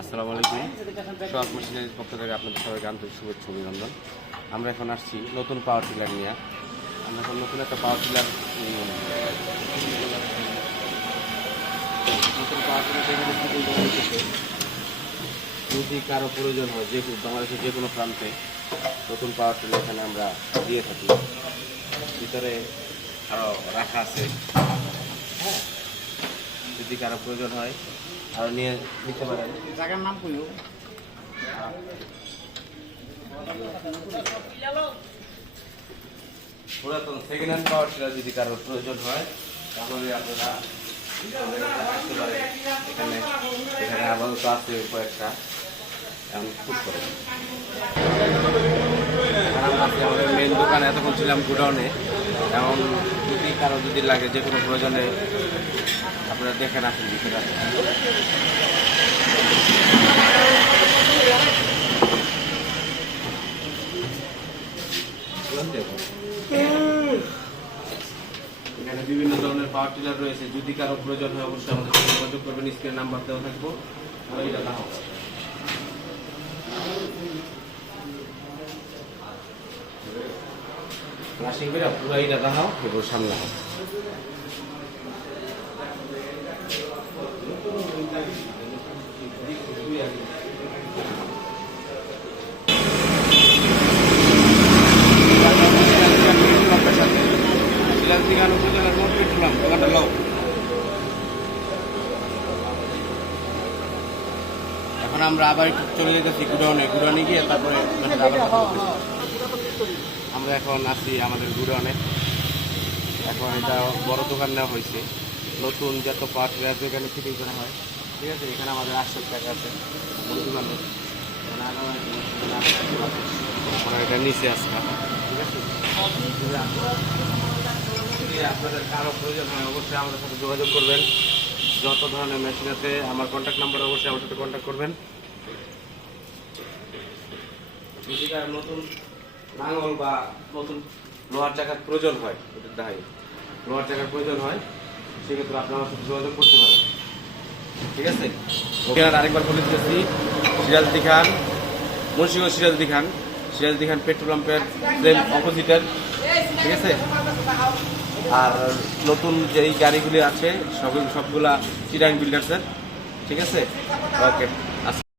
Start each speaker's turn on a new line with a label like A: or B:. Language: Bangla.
A: আসসালামু আলাইকুম। সোহাগ মেশিনের পক্ষ থেকে আপনাদের সবাইকে আন্তরিক শুভেচ্ছা, অভিনন্দন। আমরা এখন আসছি নতুন পাওয়ার টিলার নিয়ে। আমরা এখন নতুন একটা পাওয়ার টিলার নতুন পাওয়ার টিলার যদি কারও প্রয়োজন হয় যে বাংলাদেশের যে কোনো প্রান্তে নতুন পাওয়ার টিলার এখানে আমরা দিয়ে থাকি। ভিতরে আরও রাখা আছে। হ্যাঁ যদি কারও প্রয়োজন হয় আরও নিয়ে নিতে পারেন।
B: জায়গার নাম কইও
A: পুরাতন সেকেন্ড হ্যান্ড পাওয়ার টিলার যদি কারোর প্রয়োজন হয় তাহলে আপনারা আসতে পারেন এখানে এখানে আপাতত আছে কয়েকটা। এখন খুব করে আর আমাদের মেন দোকানে এতক্ষণ ছিলাম গুডাউনে। এখন যদি কারও যদি লাগে যে কোনো প্রয়োজনে দেখেন আসেন ভিতরে আসেন। এখানে বিভিন্ন ধরনের পাওয়ার টিলার রয়েছে। যদি কারও প্রয়োজন হয়, অবশ্যই আমাদের যোগাযোগ করবেন। স্ক্রিনে নাম্বার দেওয়া থাকব। আর এটা দাও রাশিং করে পুরো এবার সামনে এখন আমরা আবার একটু চলে যেতেছি গুডাউনে। গুডাউনে গিয়ে তারপরে। আমরা এখন আসি আমাদের গুডাউনে। এখন এটা বড় দোকান নেওয়া হয়েছে। নতুন যত পার্ট আছে, এখানে ফিটিং করা হয়। ঠিক আছে? এখানে আমাদের আটশো টাকা আছে আছে। আমরা এটা নিচে আসলাম ঠিক আছে? যদি আপনাদের কারও প্রয়োজন হয়, অবশ্যই আমাদের সাথে যোগাযোগ করবেন। যত ধরনের মেশিন আছে, আমার কন্ট্যাক্ট নাম্বার অবশ্যই আমার সাথে কন্ট্যাক্ট করবেন। নতুন লাঙল বা নতুন লোহার চাকার প্রয়োজন হয় ওদের দায়। লোহার চাকার প্রয়োজন হয়, সেক্ষেত্রে আপনি আমার সাথে যোগাযোগ করতে পারেন। ঠিক আছে? ওকে, আর আরেকবার বলে দিতেছি সিরাজদি খান, মুন্সিগঞ্জ সিরাজদি খান। সিরাজদি খান পেট্রোল পাম্পের সেম অপোজিটের ঠিক আছে? আর নতুন যেই গাড়িগুলি আছে সব সবগুলা চিরাং বিল্ডার্সের ঠিক আছে? ওকে